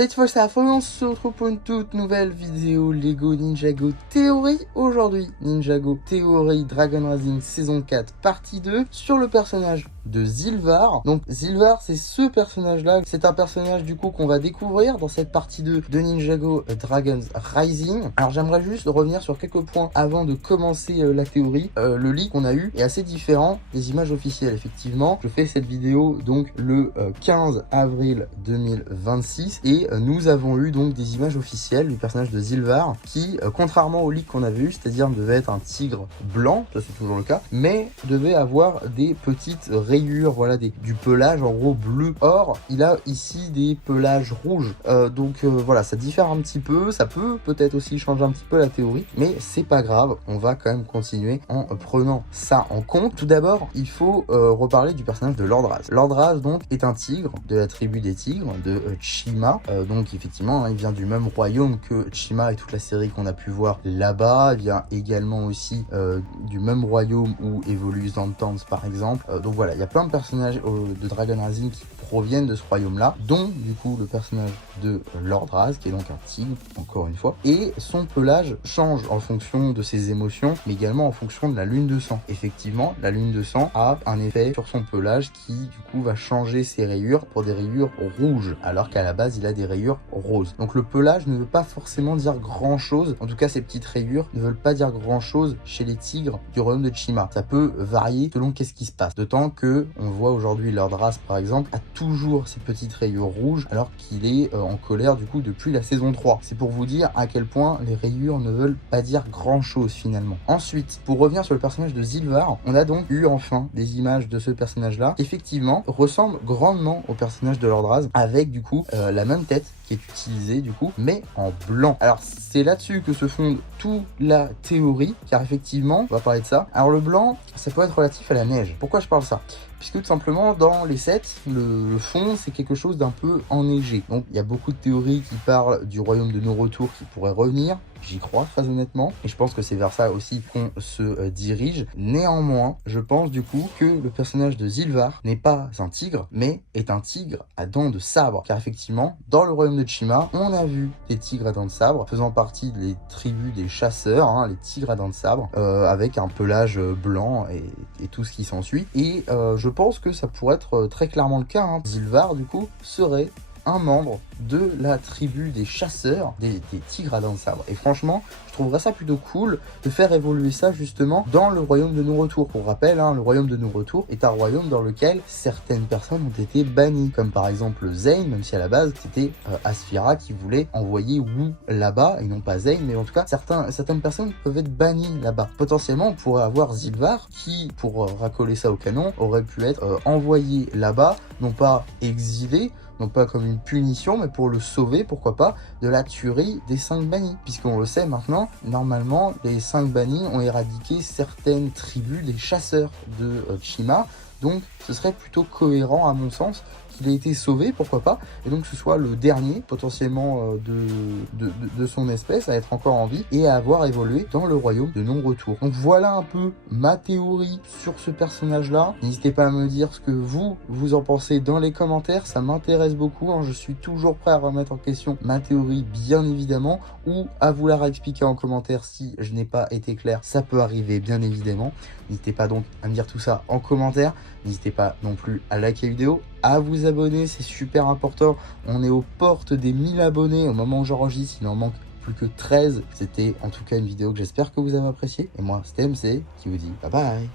Cette fois ça fait, on se retrouve pour une toute nouvelle vidéo Lego Ninjago Theory. Aujourd'hui, Ninjago Theory Dragon Rising saison 4 partie 2 sur le personnage de Zilvar. Donc Zilvar, c'est ce personnage là, c'est un personnage du coup qu'on va découvrir dans cette partie 2 de Ninjago Dragon Rising. Alors j'aimerais juste revenir sur quelques points avant de commencer la théorie. Le leak qu'on a eu est assez différent des images officielles. Effectivement, je fais cette vidéo donc le 15 avril 2026 et nous avons eu donc des images officielles du personnage de Zilvar qui, contrairement au leak qu'on avait eu, c'est-à-dire devait être un tigre blanc, ça c'est toujours le cas, mais devait avoir des petites rayures, voilà, du pelage en gros bleu. Or, il a ici des pelages rouges. Voilà, ça diffère un petit peu, ça peut peut-être aussi changer un petit peu la théorie, mais c'est pas grave, on va quand même continuer en prenant ça en compte. Tout d'abord, il faut reparler du personnage de Lordraz. Lordraz donc est un tigre de la tribu des tigres de Chima. Donc effectivement, il vient du même royaume que Chima et toute la série qu'on a pu voir là-bas. Il vient également aussi du même royaume où évolue Zantans par exemple. Donc voilà, il y a plein de personnages de Dragon Rising qui proviennent de ce royaume-là, dont du coup le personnage de Lordraz, qui est donc un tigre, encore une fois, et son pelage change en fonction de ses émotions, mais également en fonction de la lune de sang. Effectivement, la lune de sang a un effet sur son pelage qui du coup va changer ses rayures pour des rayures rouges, alors qu'à la base il a des rayures roses. Donc le pelage ne veut pas forcément dire grand chose, en tout cas ces petites rayures ne veulent pas dire grand chose chez les tigres du royaume de Chima. Ça peut varier selon qu'est-ce qui se passe, d'autant que on voit aujourd'hui Lordraz par exemple a toujours ces petites rayures rouges alors qu'il est en colère du coup depuis la saison 3. C'est pour vous dire à quel point les rayures ne veulent pas dire grand chose finalement. Ensuite, pour revenir sur le personnage de Zilvar, on a donc eu enfin des images de ce personnage là qui effectivement ressemble grandement au personnage de Lordraz, avec du coup la même tête qui est utilisée du coup mais en blanc. Alors c'est là-dessus que se fonde toute la théorie, car effectivement on va parler de ça. Alors le blanc, ça peut être relatif à la neige. Pourquoi je parle ça? Puisque tout simplement dans les sets, le fond c'est quelque chose d'un peu enneigé. Donc il y a beaucoup de théories qui parlent du royaume de nos retours qui pourrait revenir. J'y crois très honnêtement et je pense que c'est vers ça aussi qu'on se dirige. Néanmoins, je pense du coup que le personnage de Zilvar n'est pas un tigre, mais est un tigre à dents de sabre. Car effectivement, dans le royaume de Chima, on a vu des tigres à dents de sabre faisant partie des tribus des chasseurs, hein, les tigres à dents de sabre, avec un pelage blanc et tout ce qui s'ensuit. Et je pense que ça pourrait être très clairement le cas, hein. Zilvar du coup serait un membre de la tribu des chasseurs, des tigres à dents de sabre. Et franchement, je trouverais ça plutôt cool de faire évoluer ça justement dans le royaume de nos retours. Pour rappel, hein, le royaume de nos retours est un royaume dans lequel certaines personnes ont été bannies, comme par exemple Zayn, même si à la base c'était Asphira qui voulait envoyer Wu là-bas et non pas Zayn, mais en tout cas certaines personnes peuvent être bannies là-bas. Potentiellement, on pourrait avoir Zilvar qui, pour racoler ça au canon, aurait pu être envoyé là-bas, non pas exilé, non pas comme une punition, mais pour le sauver, pourquoi pas, de la tuerie des 5 bannis. Puisqu'on le sait maintenant, normalement, les 5 bannis ont éradiqué certaines tribus des chasseurs de Chima. Donc, ce serait plutôt cohérent, à mon sens, qu'il ait été sauvé, pourquoi pas, et donc ce soit le dernier, potentiellement, de son espèce à être encore en vie et à avoir évolué dans le royaume de non-retour. Donc voilà un peu ma théorie sur ce personnage-là. N'hésitez pas à me dire ce que vous en pensez dans les commentaires, ça m'intéresse beaucoup, hein. Je suis toujours prêt à remettre en question ma théorie, bien évidemment, ou à vous la réexpliquer en commentaire si je n'ai pas été clair, ça peut arriver, bien évidemment. N'hésitez pas donc à me dire tout ça en commentaire. N'hésitez pas non plus à liker la vidéo, à vous abonner, c'est super important. On est aux portes des 1000 abonnés au moment où j'enregistre, il en manque plus que 13. C'était en tout cas une vidéo que j'espère que vous avez appréciée. Et moi, c'était MC qui vous dit bye bye.